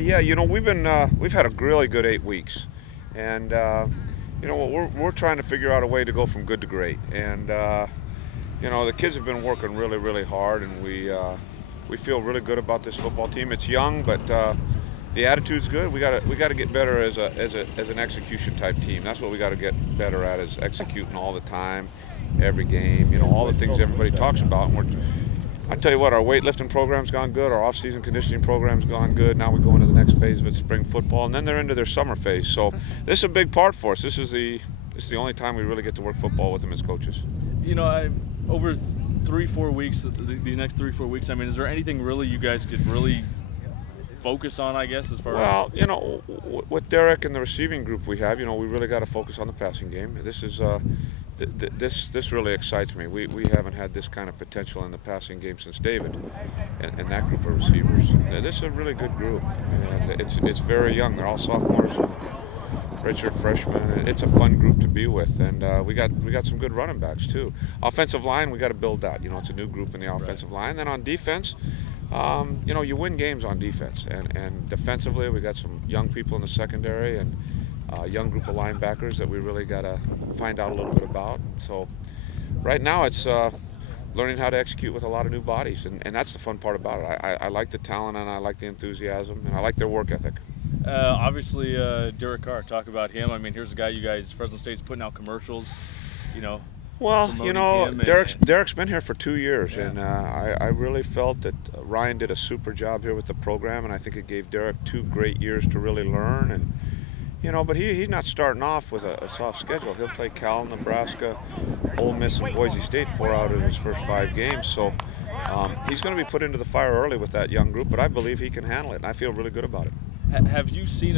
Yeah. We've had a really good 8 weeks, and we're trying to figure out a way to go from good to great. And the kids have been working really, really hard, and we feel really good about this football team. It's young, but the attitude's good. We got to get better as an execution type team. That's what we got to get better at, is executing all the time, every game. All the things everybody talks about. And I tell you what, our weightlifting program's gone good. Our off-season conditioning program's gone good. Now we go into the next phase of it, spring football, and then they're into their summer phase. So this is a big part for us. This is the only time we really get to work football with them as coaches. Over 3-4 weeks, these next 3-4 weeks, I mean, is there anything really you guys could really focus on, I guess, as far as? Well, with Derek and the receiving group we have, we really got to focus on the passing game. This is this really excites me. We haven't had this kind of potential in the passing game since David and that group of receivers. This is a really good group, and it's very young. They're all sophomores, redshirt freshmen. It's a fun group to be with, and we got some good running backs too. Offensive line, we got to build that. It's a new group in the offensive line. Then on defense, you win games on defense, and defensively, we got some young people in the secondary and a young group of linebackers that we really got to find out a little bit about. So right now it's learning how to execute with a lot of new bodies, and that's the fun part about it. I like the talent, and I like the enthusiasm, and I like their work ethic. Obviously, Derek Carr, talk about him. I mean, here's a guy you guys, Fresno State's putting out commercials, Well, Derek's been here for 2 years, yeah. and I really felt that Ryan did a super job here with the program, and I think it gave Derek 2 great years to really learn. And but he's not starting off with a soft schedule. He'll play Cal, Nebraska, Ole Miss, and Boise State 4 out of his first 5 games. So he's going to be put into the fire early with that young group, but I believe he can handle it, and I feel really good about it. Have you seen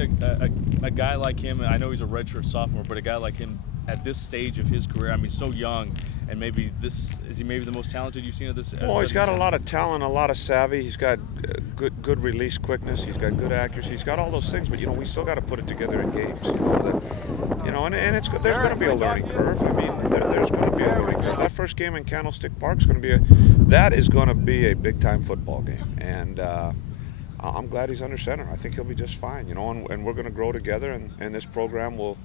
a guy like him? I know he's a redshirt sophomore, but a guy like him at this stage of his career, I mean, so young, and maybe is he maybe the most talented you've seen at this? Well, he's got a lot of talent, a lot of savvy. He's got good release quickness. He's got good accuracy. He's got all those things, but we still got to put it together in games. And there's going to be a learning curve. I mean, there's going to be a learning curve. That first game in Candlestick Park is going to be a big time football game, and I'm glad he's under center. I think he'll be just fine. And we're going to grow together, and this program will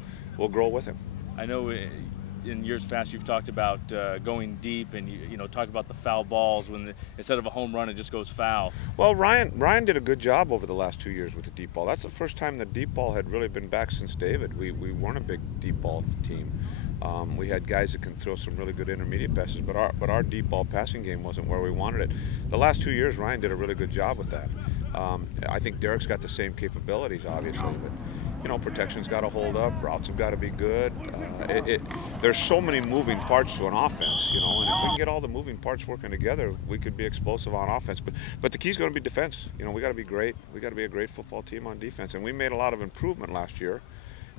grow with him. I know in years past you've talked about going deep, and talk about the foul balls when instead of a home run it just goes foul. Well, Ryan did a good job over the last 2 years with the deep ball. That's the first time the deep ball had really been back since David. We weren't a big deep ball team. We had guys that can throw some really good intermediate passes, but our deep ball passing game wasn't where we wanted it. The last 2 years, Ryan did a really good job with that. I think Derek's got the same capabilities, obviously, but protection's got to hold up, routes have got to be good. There's so many moving parts to an offense, and if we can get all the moving parts working together, we could be explosive on offense. But the key's going to be defense. We got to be great. We got to be a great football team on defense, and we made a lot of improvement last year.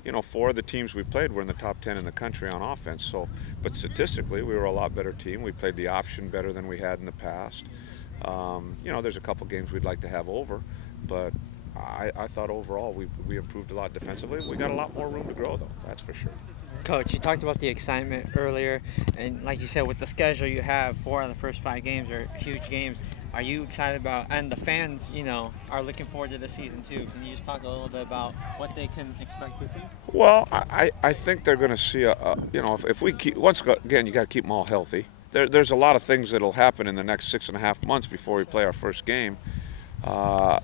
4 of the teams we played were in the top 10 in the country on offense. So, but statistically, we were a lot better team. We played the option better than we had in the past. There's a couple games we'd like to have over, but I thought overall we improved a lot defensively. We got a lot more room to grow, though. That's for sure. Coach, you talked about the excitement earlier, and like you said, with the schedule you have, 4 out of the first 5 games are huge games. Are you excited about, and the fans, are looking forward to the season too? Can you just talk a little bit about what they can expect to see? Well, I think they're going to see if we keep, once again, you got to keep them all healthy. There's a lot of things that'll happen in the next 6.5 months before we play our first game.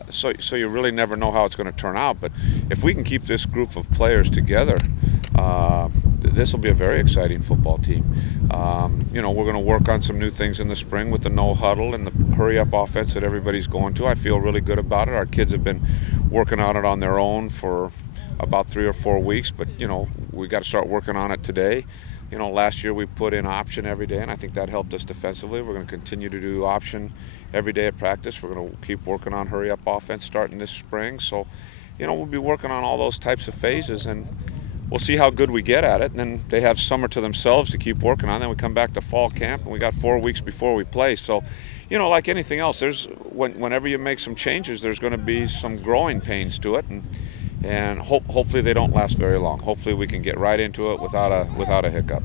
So you really never know how it's going to turn out. But if we can keep this group of players together, this will be a very exciting football team. We're going to work on some new things in the spring with the no huddle and the hurry-up offense that everybody's going to. I feel really good about it. Our kids have been working on it on their own for about 3 or 4 weeks, but we got to start working on it today. Last year we put in option every day, and I think that helped us defensively. We're going to continue to do option every day at practice. We're going to keep working on hurry-up offense starting this spring. So, we'll be working on all those types of phases, and we'll see how good we get at it. And then they have summer to themselves to keep working on. Then we come back to fall camp, and we got 4 weeks before we play. So, like anything else, whenever you make some changes, there's going to be some growing pains to it, and hopefully they don't last very long. Hopefully we can get right into it without a hiccup.